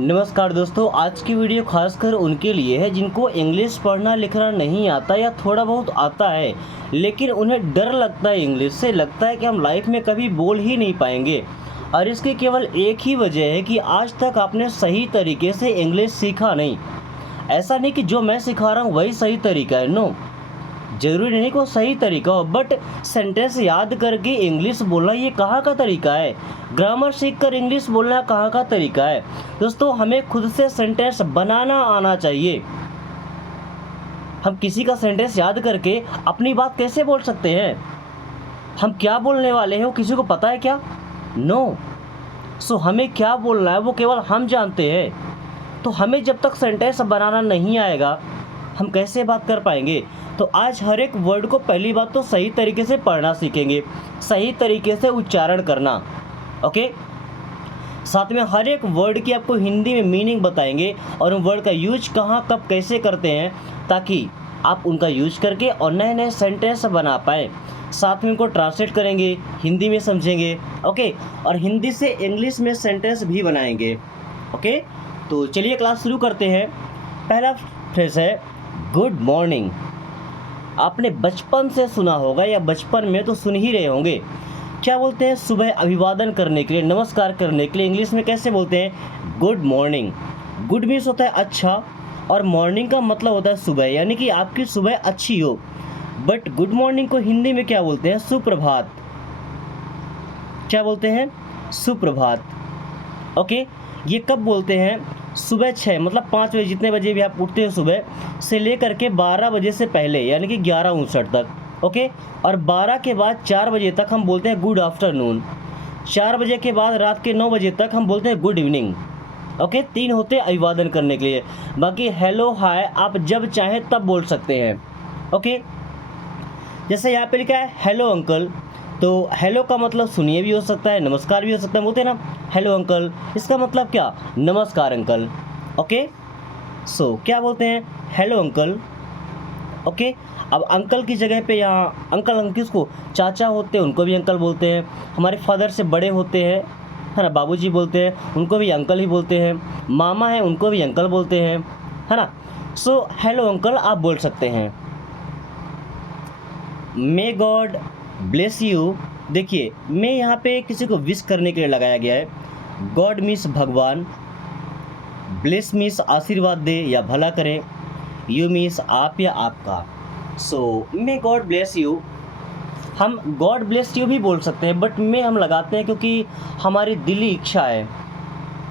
नमस्कार दोस्तों, आज की वीडियो खासकर उनके लिए है जिनको इंग्लिश पढ़ना लिखना नहीं आता या थोड़ा बहुत आता है, लेकिन उन्हें डर लगता है इंग्लिश से। लगता है कि हम लाइफ में कभी बोल ही नहीं पाएंगे। और इसकी केवल एक ही वजह है कि आज तक आपने सही तरीके से इंग्लिश सीखा नहीं। ऐसा नहीं कि जो मैं सिखा रहा हूँ वही सही तरीका है, नो, ज़रूरी नहीं कि वो सही तरीका हो, बट सेंटेंस याद करके इंग्लिश बोलना ये कहाँ का तरीका है? ग्रामर सीख कर इंग्लिश बोलना कहाँ का तरीका है? दोस्तों, हमें खुद से सेंटेंस बनाना आना चाहिए। हम किसी का सेंटेंस याद करके अपनी बात कैसे बोल सकते हैं? हम क्या बोलने वाले हैं वो किसी को पता है क्या? नो। सो हमें क्या बोलना है वो केवल हम जानते हैं। तो हमें जब तक सेंटेंस बनाना नहीं आएगा, हम कैसे बात कर पाएंगे? तो आज हर एक वर्ड को पहली बात तो सही तरीके से पढ़ना सीखेंगे, सही तरीके से उच्चारण करना, ओके। साथ में हर एक वर्ड की आपको हिंदी में मीनिंग बताएंगे और उन वर्ड का यूज कहाँ कब कैसे करते हैं, ताकि आप उनका यूज करके और नए नए सेंटेंस बना पाएँ। साथ में उनको ट्रांसलेट करेंगे, हिंदी में समझेंगे, ओके, और हिंदी से इंग्लिश में सेंटेंस भी बनाएंगे, ओके। तो चलिए क्लास शुरू करते हैं। पहला फ्रेज है गुड मॉर्निंग। आपने बचपन से सुना होगा या बचपन में तो सुन ही रहे होंगे। क्या बोलते हैं सुबह अभिवादन करने के लिए, नमस्कार करने के लिए इंग्लिश में कैसे बोलते हैं? Good morning. गुड मीन्स होता है अच्छा, और मॉर्निंग का मतलब होता है सुबह, यानी कि आपकी सुबह अच्छी हो। बट गुड मॉर्निंग को हिंदी में क्या बोलते हैं? सुप्रभात। क्या बोलते हैं? सुप्रभात, ओके। ये कब बोलते हैं? सुबह 6 मतलब 5 बजे, जितने बजे भी आप उठते हो सुबह से लेकर के 12 बजे से पहले, यानी कि 11:59 तक, ओके। और 12 के बाद 4 बजे तक हम बोलते हैं गुड आफ्टरनून। 4 बजे के बाद रात के 9 बजे तक हम बोलते हैं गुड इवनिंग, ओके। 3 होते हैं अभिवादन करने के लिए। बाकी हेलो हाय आप जब चाहें तब बोल सकते हैं, ओके। जैसे यहाँ पे लिखा है हेलो अंकल, तो हेलो का मतलब सुनिए भी हो सकता है, नमस्कार भी हो सकता है। बोलते हैं ना हेलो अंकल, इसका मतलब क्या? नमस्कार अंकल, ओके। सो क्या बोलते हैं? Hello uncle, okay. अब अंकल की जगह पे यहाँ अंकल किसको? चाचा होते हैं उनको भी अंकल बोलते हैं। हमारे फादर से बड़े होते हैं, है ना, बाबूजी बोलते हैं, उनको भी अंकल ही बोलते हैं। मामा हैं उनको भी अंकल बोलते हैं, है ना। सो हेलो अंकल आप बोल सकते हैं। मे गॉड ब्लेस यू। देखिए, मैं यहाँ पे किसी को विश करने के लिए लगाया गया है। गॉड मीन्स भगवान, ब्लेस मीन्स आशीर्वाद दे या भला करें, यू मीन्स आप या आपका। सो मे गॉड ब्लेस यू, हम गॉड ब्लेस यू भी बोल सकते हैं, बट मे हम लगाते हैं क्योंकि हमारी दिली इच्छा है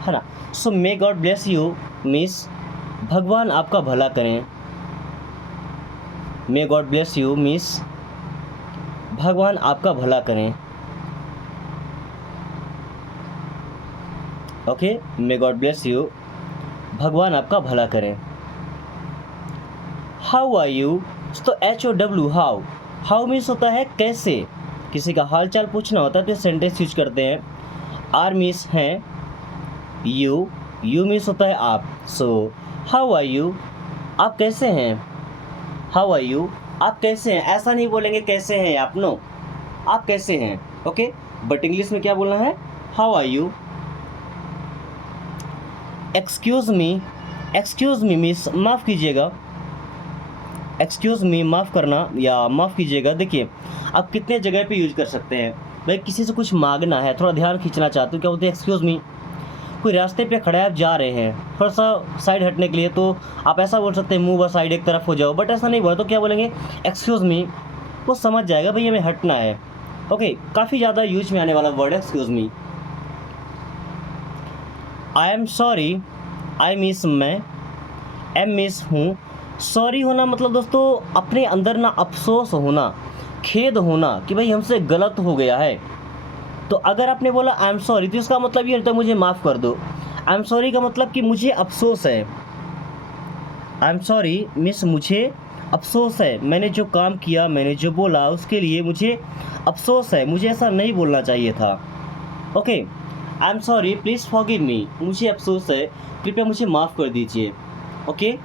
ना। So may God bless you means भगवान आपका भला करें। May God bless you means भगवान आपका भला करें, okay. May God bless you, भगवान आपका भला करें। हाउ आर यू, तो HOW, हाउ। हाउ मीन्स होता है कैसे, किसी का हाल चाल पूछना होता है तो सेंटेंस यूज करते हैं। आर मीन्स हैं, यू मीन्स होता है आप। सो हाउ आर यू, आप कैसे हैं? हाउ आर यू, आप कैसे हैं? ऐसा नहीं बोलेंगे कैसे हैं आप, नो, आप कैसे हैं, ओके। बट इंग्लिश में क्या बोलना है? How are you. Excuse me means माफ़ कीजिएगा। एक्सक्यूज़ मी माफ़ करना या माफ़ कीजिएगा। देखिए, आप कितने जगह पे यूज कर सकते हैं। भाई किसी से कुछ मांगना है, थोड़ा ध्यान खींचना चाहते हो, क्या बोलते हैं? Excuse me. कोई रास्ते पे खड़ा है, आप जा रहे हैं थोड़ा सा साइड हटने के लिए, तो आप ऐसा बोल सकते हैं मूव अ साइड, एक तरफ हो जाओ। बट ऐसा नहीं बोला तो क्या बोलेंगे? Excuse me. वो समझ जाएगा भाई हमें हटना है, ओके। काफ़ी ज़्यादा यूज में आने वाला वर्ड है excuse me. I am sorry, I means मैं, एम मीन्स हूँ। सॉरी होना मतलब दोस्तों अपने अंदर ना अफसोस होना, खेद होना कि भाई हमसे गलत हो गया है। तो अगर आपने बोला आई एम सॉरी, तो इसका मतलब ये होता है मुझे माफ़ कर दो। आई एम सॉरी का मतलब कि मुझे अफसोस है। आई एम सॉरी मीन्स मुझे अफसोस है, मैंने जो काम किया, मैंने जो बोला उसके लिए मुझे अफसोस है, मुझे ऐसा नहीं बोलना चाहिए था, okay. I am sorry please forgive me, मुझे अफसोस है, कृपया मुझे माफ़ कर दीजिए, okay.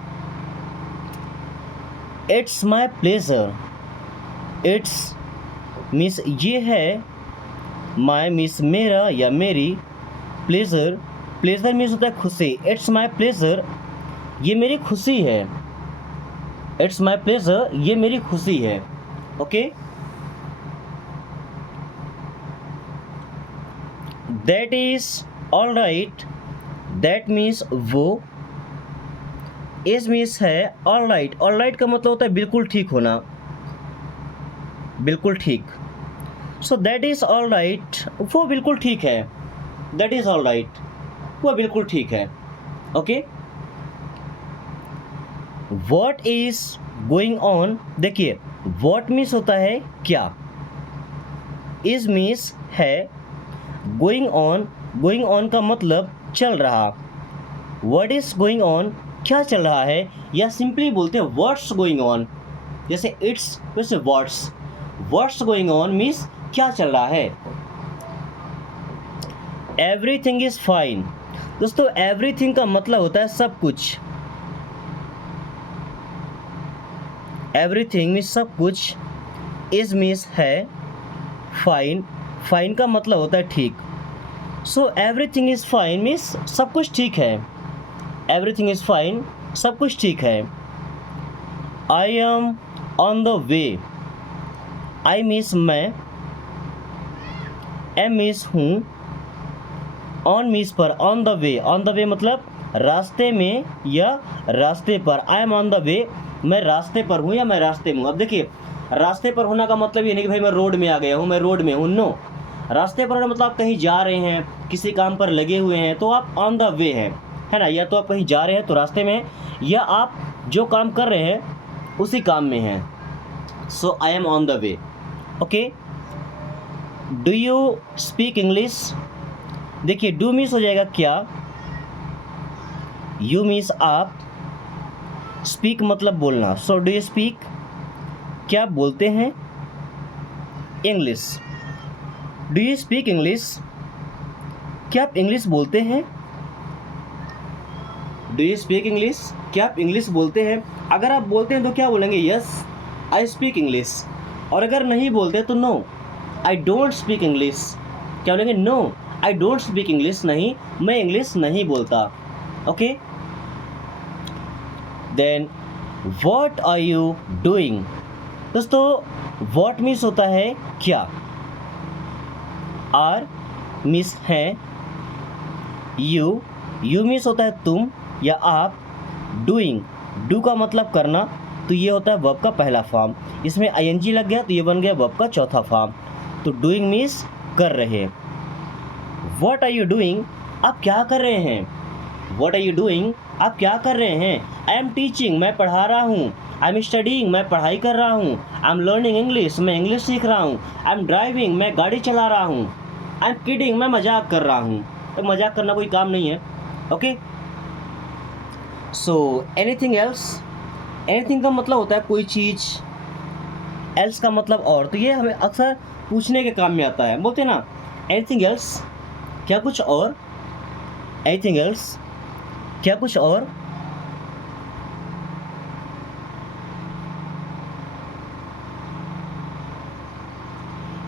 It's my pleasure, it's means ये है, माई मीन्स मेरा या मेरी, प्लेज़र प्लेजर मीन्स होता है खुशी। इट्स माई प्लेजर, ये मेरी खुशी है। इट्स माई प्लेजर, ये मेरी खुशी है। Okay, that is all right, that means वो। इज मीन्स है ऑल राइट। ऑल राइट का मतलब होता है बिल्कुल ठीक होना, बिल्कुल ठीक। So that is all right, वो बिल्कुल ठीक है। दैट इज ऑल राइट, वो बिल्कुल ठीक है। Okay, what is going on, देखिए वॉट मीन्स होता है क्या, इज मीन्स है, गोइंग ऑन, गोइंग ऑन का मतलब चल रहा। व्हाट इज गोइंग ऑन, क्या चल रहा है, या सिंपली बोलते हैं व्हाट्स गोइंग ऑन। जैसे इट्स वैसे व्हाट्स गोइंग ऑन मीन्स क्या चल रहा है। एवरीथिंग इज फाइन, दोस्तों एवरीथिंग का मतलब होता है सब कुछ। एवरीथिंग मीन्स सब कुछ, इज मीन्स है, फाइन, फाइन का मतलब होता है ठीक। So everything is fine means सब कुछ ठीक है। एवरीथिंग इज फाइन, सब कुछ ठीक है। आई am on the way, I means मैं, एम मीन्स हूँ, ऑन मीन्स पर, on the way, on the वे मतलब रास्ते में या रास्ते पर। आई एम ऑन द वे, मैं रास्ते पर हूँ या मैं रास्ते में हूँ। अब देखिए रास्ते पर होना का मतलब ये नहीं कि भाई मैं रोड में आ गया हूँ, मैं रोड में हूँ, नो। रास्ते पर होना मतलब आप कहीं जा रहे हैं, किसी काम पर लगे हुए हैं, तो आप ऑन द वे हैं, है ना। या तो आप कहीं जा रहे हैं तो रास्ते में, या आप जो काम कर रहे हैं उसी काम में हैं। So I am on the way. Okay, do you speak English, देखिए डू मीन्स हो जाएगा क्या, यू मीन्स आप, स्पीक मतलब बोलना। सो डू यू स्पीक, क्या बोलते हैं English. Do you speak English, क्या आप इंग्लिश बोलते हैं। डू यू स्पीक इंग्लिश, क्या आप इंग्लिश बोलते हैं। अगर आप बोलते हैं तो क्या बोलेंगे, यस आई स्पीक इंग्लिश। और अगर नहीं बोलते तो no I don't speak English. क्या बोलेंगे, no I don't speak English, नहीं मैं इंग्लिश नहीं बोलता। Okay, then what are you doing, दोस्तों व्हाट मीन्स होता है क्या, आर मीन्स है, यू मीन्स होता है तुम या आप, डूइंग, डू का मतलब करना, तो ये होता है वर्ब का पहला फॉर्म। इसमें आईएनजी लग गया तो ये बन गया वर्ब का चौथा फॉर्म। तो डूइंग मीन्स कर रहे। व्हाट आर यू डूइंग, आप क्या कर रहे हैं। व्हाट आर यू डूइंग, आप क्या कर रहे हैं। आई एम टीचिंग, मैं पढ़ा रहा हूँ। आई एम स्टडीइंग, मैं पढ़ाई कर रहा हूँ। आई एम लर्निंग इंग्लिश, मैं इंग्लिश सीख रहा हूँ। आई एम ड्राइविंग, मैं गाड़ी चला रहा हूँ। आई एम किडिंग, मैं मजाक कर रहा हूँ। तो मजाक करना कोई काम नहीं है। Okay, so anything else, anything का मतलब होता है कोई चीज़, एल्स का मतलब और। तो ये हमें अक्सर पूछने के काम में आता है, बोलते हैं ना एनीथिंग एल्स, क्या कुछ और। एनीथिंग एल्स, क्या कुछ और।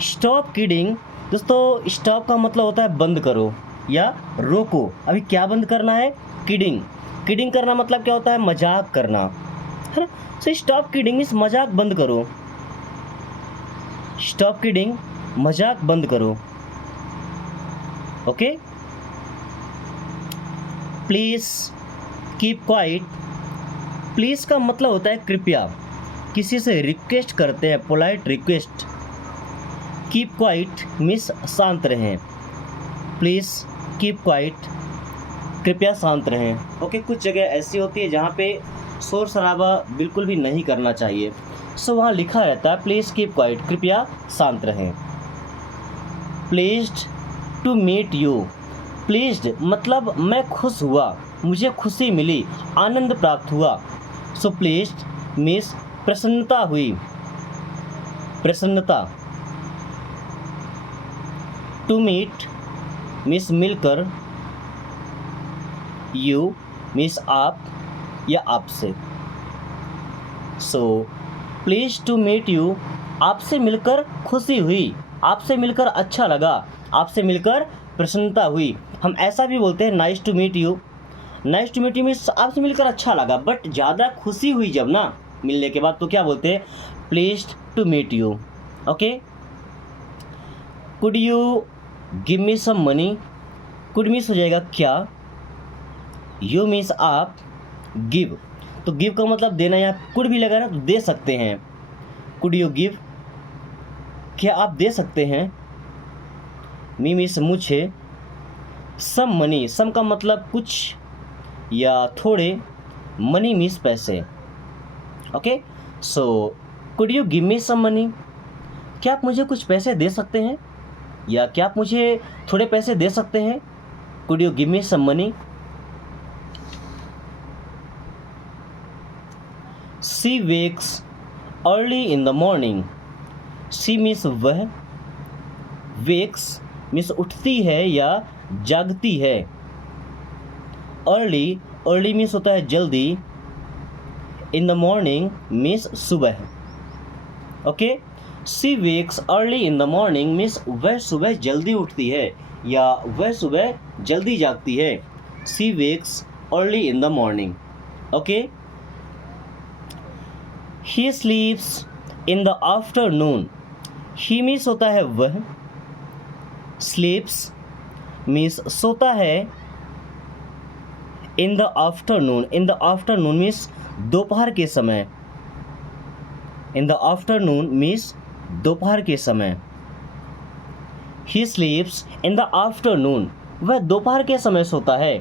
स्टॉप किडिंग, दोस्तों स्टॉप का मतलब होता है बंद करो या रोको। अभी क्या बंद करना है, किडिंग। किडिंग करना मतलब क्या होता है, मजाक करना, है ना। सो स्टॉप किडिंग मीन्स मजाक बंद करो। स्टॉप किडिंग, मजाक बंद करो। Okay, please keep quiet, please का मतलब होता है कृपया, किसी से रिक्वेस्ट करते हैं, polite request. Keep quiet means शांत रहें। प्लीज़ कीप क्वाइट, कृपया शांत रहें। ओके, कुछ जगह ऐसी होती है जहाँ पे शोर शराबा बिल्कुल भी नहीं करना चाहिए। सो वहाँ लिखा रहता है प्लीज़ कीप क्वाइट, कृपया शांत रहें। Pleased to meet you, pleased मतलब मैं खुश हुआ, मुझे खुशी मिली, आनंद प्राप्त हुआ। सो प्लीज्ड मीन्स प्रसन्नता हुई, प्रसन्नता। टू मीट मीन्स मिलकर, यू मीन्स आप या आपसे। So please to meet you, आपसे मिलकर खुशी हुई, आपसे मिलकर अच्छा लगा, आपसे मिलकर प्रसन्नता हुई। हम ऐसा भी बोलते हैं nice to meet you. Nice to meet you means आपसे मिलकर अच्छा लगा, बट ज़्यादा खुशी हुई जब ना मिलने के बाद, तो क्या बोलते हैं, pleased to meet you. Okay, could you give me some money. Could means हो जाएगा क्या, यू मीन्स आप, गिव तो गिव का मतलब देना, यहाँ कुड भी लगा ना तो दे सकते हैं। कुड यू गिव, क्या आप दे सकते हैं। मी मीन्स मुझे, सम मनी, सम का मतलब कुछ या थोड़े, मनी मीन्स पैसे। Okay, so could you give me some money, क्या आप मुझे कुछ पैसे दे सकते हैं, या क्या आप मुझे थोड़े पैसे दे सकते हैं। Could you give me some money. She wakes early in the morning. She means वह, वेक्स मीन्स उठती है या जागती है। अर्ली, अर्ली मीन्स होता है जल्दी। इन द मॉर्निंग मीन्स सुबह। Okay, she wakes early in the morning means वह सुबह जल्दी उठती है या वह सुबह जल्दी जागती है। She wakes early in the morning. Okay, he स्लीप्स in the afternoon. He means होता है वह, स्लीप्स मीन्स सोता है। In the afternoon, in the afternoon means दोपहर के समय। इन द आफ्टरनून मीन्स दोपहर के समय। ही स्लीप्स इन द आफ्टरनून, वह दोपहर के समय सोता है।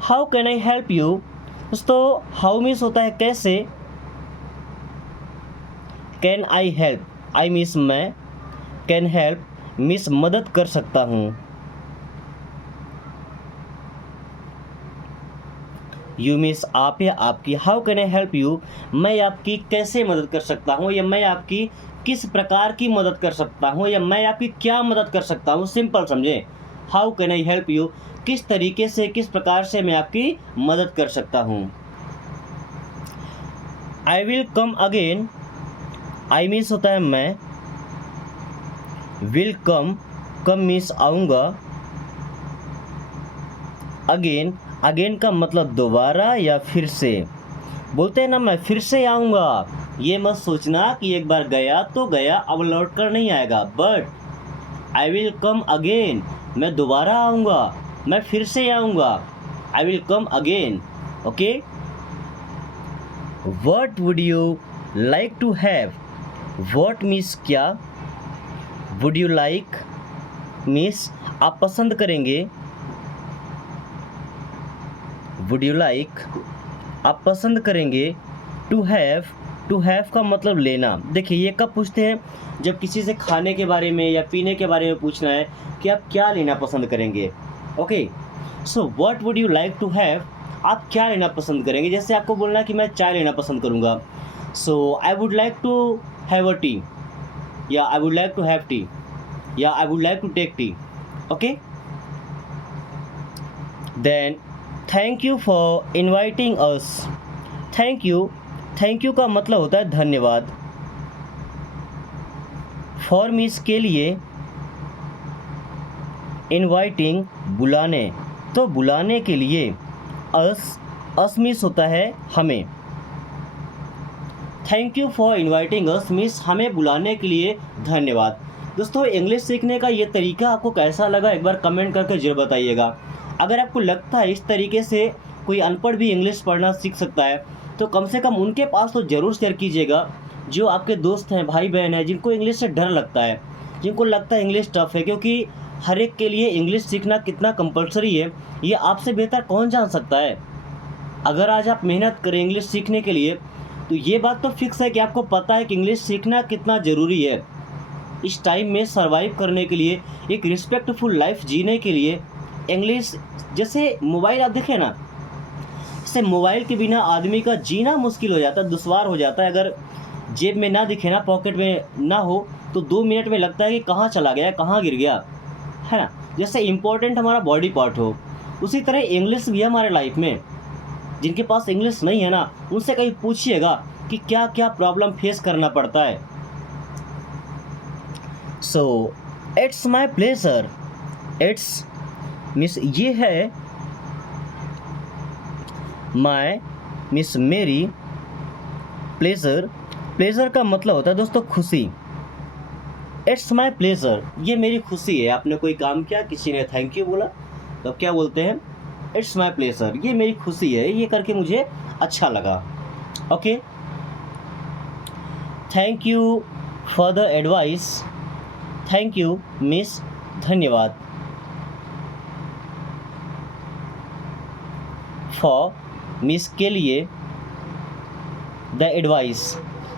How can I help you, दोस्तों हाउ मीन्स होता है कैसे। Can I help, I means मैं, कैन हेल्प मीन्स मदद कर सकता हूँ। यू मीन्स आप या आपकी। How can I help you, मैं आपकी कैसे मदद कर सकता हूँ, या मैं आपकी किस प्रकार की मदद कर सकता हूँ, या मैं आपकी क्या मदद कर सकता हूँ। सिंपल समझे, how can I help you, किस तरीके से, किस प्रकार से मैं आपकी मदद कर सकता हूँ। आई will come again, I means होता है मैं, विल कम, कम मीन्स आऊँगा। अगेन, अगेन का मतलब दोबारा या फिर से। बोलते हैं ना मैं फिर से आऊँगा, ये मत सोचना कि एक बार गया तो गया अब लौट कर नहीं आएगा। But I will come again, मैं दोबारा आऊँगा, मैं फिर से आऊँगा। I will come again. Okay, what would you like to have. What means क्या, वुड यू लाइक मीन्स आप पसंद करेंगे। वुड यू लाइक आप पसंद करेंगे। टू हैव, टू हैव का मतलब लेना। देखिए ये कब पूछते हैं, जब किसी से खाने के बारे में या पीने के बारे में पूछना है कि आप क्या लेना पसंद करेंगे। Okay, so what would you like to have, आप क्या लेना पसंद करेंगे। जैसे आपको बोलना है कि मैं चाय लेना पसंद करूँगा, so I would like to have a tea, या I would like to have tea, या I would like to take tea. Okay, then thank you for inviting us. Thank you, thank you का मतलब होता है धन्यवाद। For means के लिए, inviting बुलाने, तो बुलाने के लिए। अस, अस मीन्स होता है हमें। Thank you for inviting us means हमें बुलाने के लिए धन्यवाद। दोस्तों इंग्लिश सीखने का ये तरीका आपको कैसा लगा, एक बार कमेंट करके जरूर बताइएगा। अगर आपको लगता है इस तरीके से कोई अनपढ़ भी इंग्लिश पढ़ना सीख सकता है, तो कम से कम उनके पास तो ज़रूर शेयर कीजिएगा, जो आपके दोस्त हैं, भाई बहन हैं, जिनको इंग्लिश से डर लगता है, जिनको लगता है इंग्लिश टफ है। क्योंकि हर एक के लिए इंग्लिश सीखना कितना कंपलसरी है, ये आपसे बेहतर कौन जान सकता है। अगर आज आप मेहनत करें इंग्लिश सीखने के लिए, तो ये बात तो फिक्स है कि आपको पता है कि इंग्लिश सीखना कितना ज़रूरी है। इस टाइम में सर्वाइव करने के लिए, एक रिस्पेक्टफुल लाइफ जीने के लिए इंग्लिश, जैसे मोबाइल आप देखें ना, जैसे मोबाइल के बिना आदमी का जीना मुश्किल हो जाता है, दुश्वार हो जाता है। अगर जेब में ना दिखे ना, पॉकेट में ना हो, तो 2 मिनट में लगता है कि कहाँ चला गया, कहाँ गिर गया, है ना। जैसे इम्पोर्टेंट हमारा बॉडी पार्ट हो, उसी तरह इंग्लिश भी है हमारे लाइफ में। जिनके पास इंग्लिश नहीं है ना, उनसे कहीं पूछिएगा कि क्या क्या प्रॉब्लम फेस करना पड़ता है। So it's my pleasure it's miss ये है माय मिस मेरी प्लेजर। प्लेजर का मतलब होता है दोस्तों खुशी। इट्स माय प्लेजर, ये मेरी खुशी है। आपने कोई काम किया, किसी ने थैंक यू बोला, तो क्या बोलते हैं? इट्स माय प्लेजर, ये मेरी खुशी है, ये करके मुझे अच्छा लगा। Okay, thank you for the advice. Thank you miss, धन्यवाद। फॉर मिस के लिए, द एडवाइस।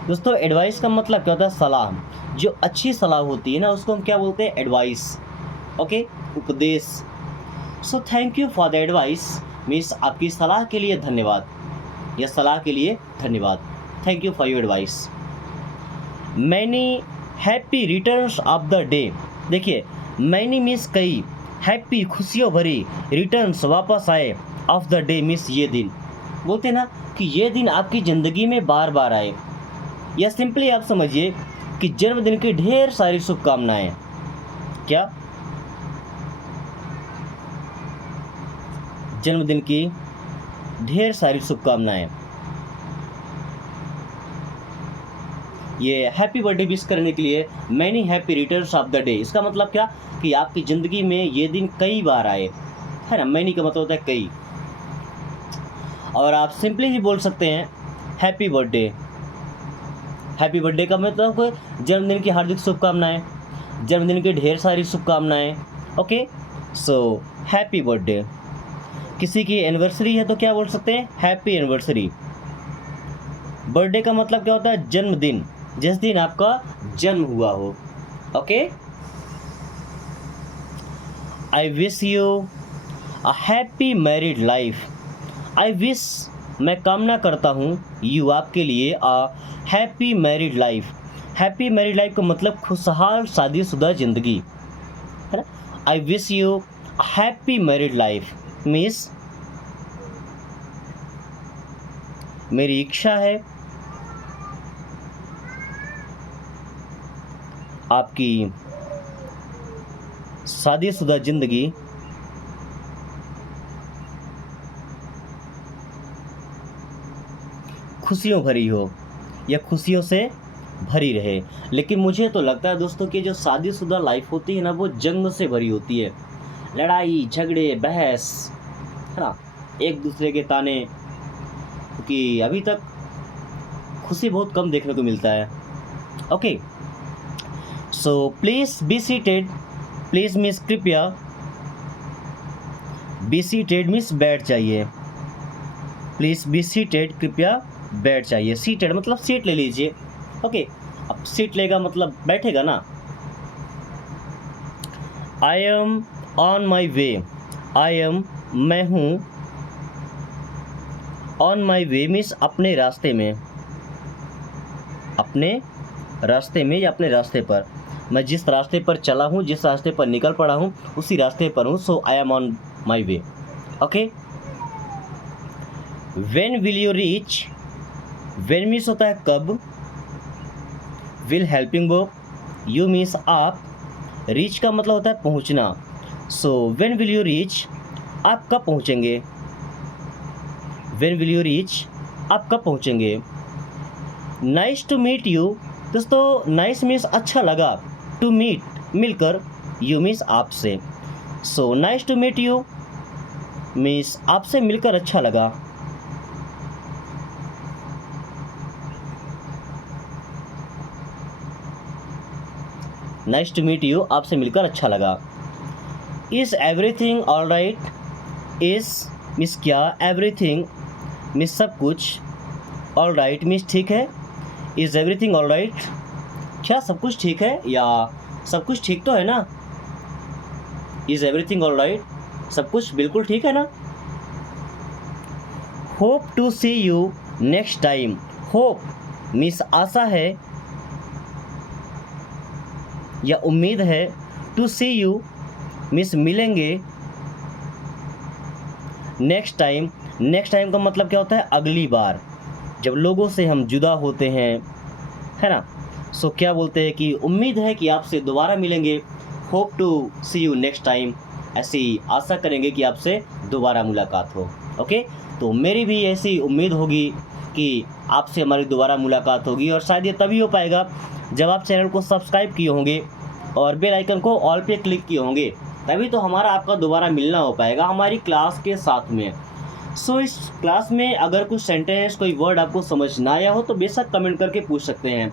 दोस्तों एडवाइस का मतलब क्या होता है? सलाह। जो अच्छी सलाह होती है ना उसको हम क्या बोलते हैं? एडवाइस। ओके, उपदेश। So thank you for the advice means आपकी सलाह के लिए धन्यवाद, या सलाह के लिए धन्यवाद। Thank you for your advice. Many happy returns of the day. देखिए मैनी मीन्स कई, हैप्पी खुशियों भरी, रिटर्न्स वापस आए, ऑफ द डे मीन्स ये दिन। बोलते ना कि ये दिन आपकी ज़िंदगी में बार बार आए, या सिंपली आप समझिए कि जन्मदिन की ढेर सारी शुभकामनाएं। क्या? जन्मदिन की ढेर सारी शुभकामनाएं। ये हैप्पी बर्थडे विश करने के लिए many happy returns of the day, इसका मतलब क्या कि आपकी ज़िंदगी में ये दिन कई बार आए, है ना। मैनी का मतलब होता है कई, और आप सिंपली ही बोल सकते हैं हैप्पी बर्थडे। हैप्पी बर्थडे का मतलब जन्मदिन की हार्दिक शुभकामनाएं, जन्मदिन की ढेर सारी शुभकामनाएं। Okay, so happy birthday. किसी की एनिवर्सरी है तो क्या बोल सकते हैं? Happy anniversary. बर्थडे का मतलब क्या होता है? जन्मदिन, जिस दिन आपका जन्म हुआ हो। Okay, I wish you a happy married life. I wish, मैं कामना करता हूँ, यू आपके लिए, a happy married life. Happy married life का मतलब खुशहाल शादीशुदा ज़िंदगी, है ना। I wish you a happy married life means मेरी इच्छा है आपकी शादीशुदा ज़िंदगी खुशियों भरी हो, या खुशियों से भरी रहे। लेकिन मुझे तो लगता है दोस्तों कि जो शादीशुदा लाइफ होती है ना वो जंग से भरी होती है, लड़ाई झगड़े बहस, है ना, एक दूसरे के ताने, क्योंकि अभी तक खुशी बहुत कम देखने को मिलता है। Okay, so please be seated. Please means कृपया, बी सीटेड मीन्स बैठ जाइए। प्लीज़ बी सीटेड, कृपया बैठ जाइए। सीटेड मतलब सीट ले लीजिए। ओके, अब सीट लेगा मतलब बैठेगा ना। आई am on my way. I am, मैं हूँ, ऑन माई वे मीन्स अपने रास्ते में, अपने रास्ते में या अपने रास्ते पर। मैं जिस रास्ते पर चला हूँ, जिस रास्ते पर निकल पड़ा हूँ, उसी रास्ते पर हूँ। So I am on my way. Okay, when will you reach. When means होता है कब, will helping verb, you means आप, रीच का मतलब होता है पहुँचना। So when will you reach, आप कब पहुँचेंगे। व्हेन विल यू रीच, आप कब पहुँचेंगे। Nice to meet you. दोस्तों नाइस मीन्स अच्छा लगा, टू मीट मिलकर, यू मीन्स आपसे। So nice to meet you means आपसे मिलकर अच्छा लगा। नाइस टू मीट यू, आपसे मिलकर अच्छा लगा। Is everything all right. Is means क्या, एवरीथिंग मीन्स सब कुछ, ऑल राइट मीन्स ठीक है। इज़ एवरीथिंग ऑल राइट, क्या सब कुछ ठीक है, या सब कुछ ठीक तो है ना। इज़ एवरीथिंग ऑल राइट, सब कुछ बिल्कुल ठीक है ना। Hope to see you next time. Hope means आशा है या उम्मीद है, टू सी यू मीन्स मिलेंगे, नेक्स्ट टाइम। नेक्स्ट टाइम का मतलब क्या होता है? अगली बार, जब लोगों से हम जुदा होते हैं, है ना। सो क्या बोलते हैं कि उम्मीद है कि आपसे दोबारा मिलेंगे। Hope to see you next time, ऐसी आशा करेंगे कि आपसे दोबारा मुलाकात हो। ओके, तो मेरी भी ऐसी उम्मीद होगी कि आपसे हमारी दोबारा मुलाकात होगी, और शायद ये तभी हो पाएगा जब आप चैनल को सब्सक्राइब किए होंगे और बेल आइकन को ऑल पे क्लिक किए होंगे, तभी तो हमारा आपका दोबारा मिलना हो पाएगा हमारी क्लास के साथ में। सो इस क्लास में अगर कुछ सेंटेंस, कोई वर्ड आपको समझ ना आया हो तो बेशक कमेंट करके पूछ सकते हैं,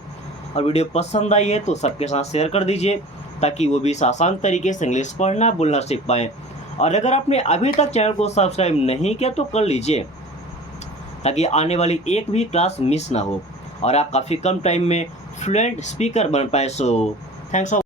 और वीडियो पसंद आई है तो सबके साथ शेयर कर दीजिए ताकि वो भी इस आसान तरीके से इंग्लिश पढ़ना बोलना सीख पाएँ। और अगर आपने अभी तक चैनल को सब्सक्राइब नहीं किया तो कर लीजिए ताकि आने वाली एक भी क्लास मिस ना हो और आप काफ़ी कम टाइम में फ्लुएंट स्पीकर बन पाएँ। So thanks for